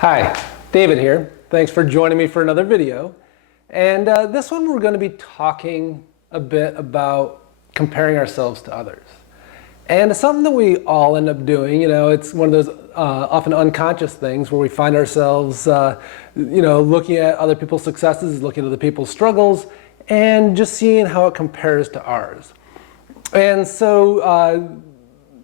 Hi, David here. Thanks for joining me for another video. And this one we're going to be talking a bit about comparing ourselves to others. And it's something that we all end up doing. You know, it's one of those often unconscious things where we find ourselves, looking at other people's successes, looking at other people's struggles, and just seeing how it compares to ours. And so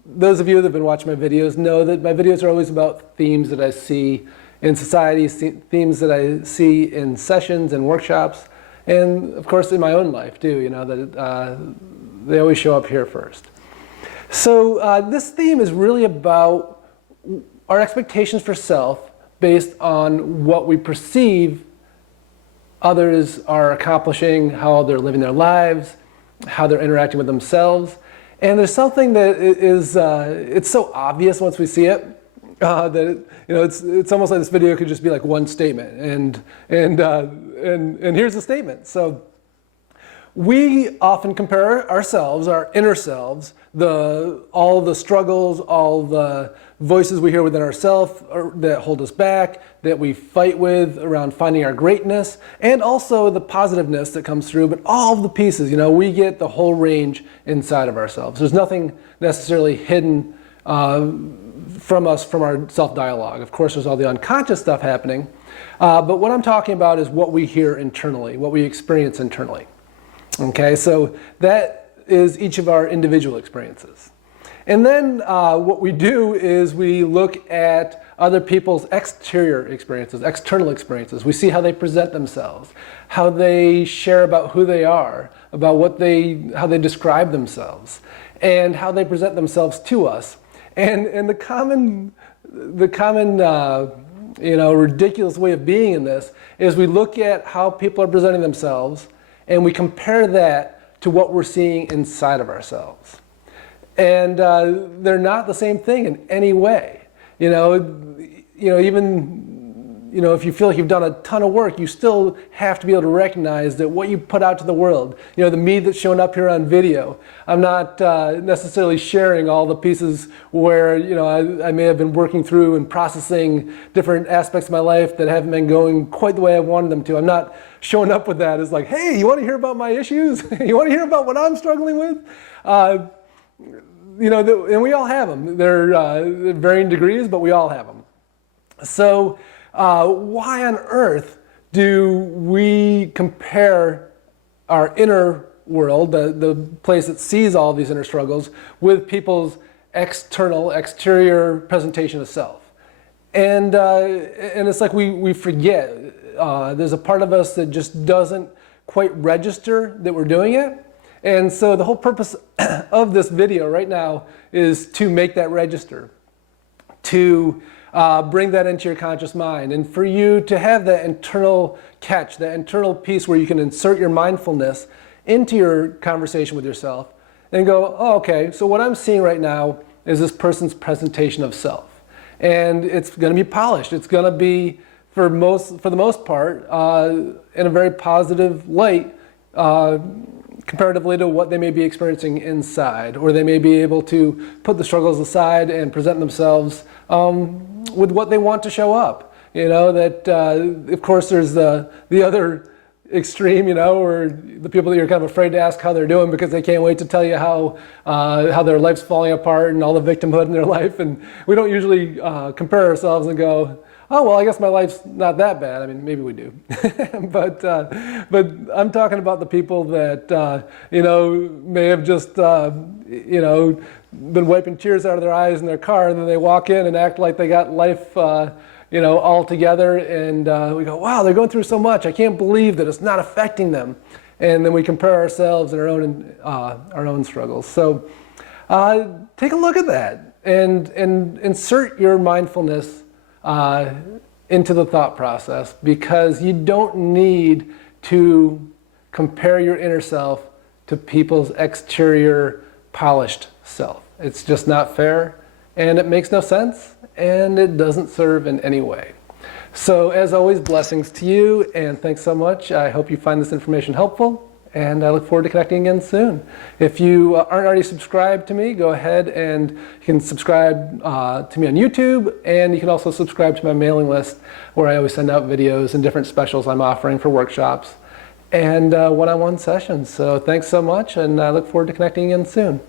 those of you that have been watching my videos know that my videos are always about themes that I see in society, themes that I see in sessions and workshops, and of course in my own life too, you know, that they always show up here first. So this theme is really about our expectations for self based on what we perceive others are accomplishing, how they're living their lives, how they're interacting with themselves. And there's something that is, it's so obvious once we see it, that it's almost like this video could just be like one statement, and here's the statement. So we often compare ourselves, our inner selves, all the struggles, all the voices we hear within ourselves that hold us back, that we fight with around finding our greatness, and also the positiveness that comes through, but all of the pieces, you know, we get the whole range inside of ourselves. There's nothing necessarily hidden from us, from our self-dialogue. Of course, there's all the unconscious stuff happening, but what I'm talking about is what we hear internally, what we experience internally. Okay, so that is each of our individual experiences. And then what we do is we look at other people's exterior experiences, external experiences. We see how they present themselves, how they share about who they are, about how they describe themselves, and how they present themselves to us. And the common ridiculous way of being in this is we look at how people are presenting themselves and we compare that to what we're seeing inside of ourselves. And they're not the same thing in any way. Even if you feel like you've done a ton of work, you still have to be able to recognize that what you put out to the world, the me that's shown up here on video, I'm not necessarily sharing all the pieces where, I may have been working through and processing different aspects of my life that haven't been going quite the way I wanted them to. I'm not showing up with that as like, hey, you want to hear about my issues? You want to hear about what I'm struggling with? And we all have them. They're varying degrees, but we all have them. So why on earth do we compare our inner world, the place that sees all these inner struggles, with people's exterior presentation of self? And it's like we forget. There's a part of us that just doesn't quite register that we're doing it. And so the whole purpose of this video right now is to make that register, to bring that into your conscious mind, and for you to have that internal catch, that internal piece where you can insert your mindfulness into your conversation with yourself and go, oh, okay, so what I'm seeing right now is this person's presentation of self. And it's going to be polished. It's going to be, for the most part, in a very positive light, comparatively to what they may be experiencing inside, or they may be able to put the struggles aside and present themselves with what they want to show up. Of course there's the other extreme, where the people that you're kind of afraid to ask how they're doing because they can't wait to tell you how their life's falling apart and all the victimhood in their life. And we don't usually compare ourselves and go, oh, well, I guess my life's not that bad. I mean, maybe we do. but I'm talking about the people that, may have just, been wiping tears out of their eyes in their car, and then they walk in and act like they got life, all together. And we go, wow, they're going through so much. I can't believe that it's not affecting them. And then we compare ourselves and our own struggles. So take a look at that and insert your mindfulness into the thought process, because you don't need to compare your inner self to people's exterior polished self. It's just not fair, and it makes no sense, and it doesn't serve in any way. So as always, blessings to you, and thanks so much. I hope you find this information helpful, and I look forward to connecting again soon. If you aren't already subscribed to me, go ahead and you can subscribe to me on YouTube, and you can also subscribe to my mailing list where I always send out videos and different specials I'm offering for workshops and one-on-one sessions. So thanks so much, and I look forward to connecting again soon.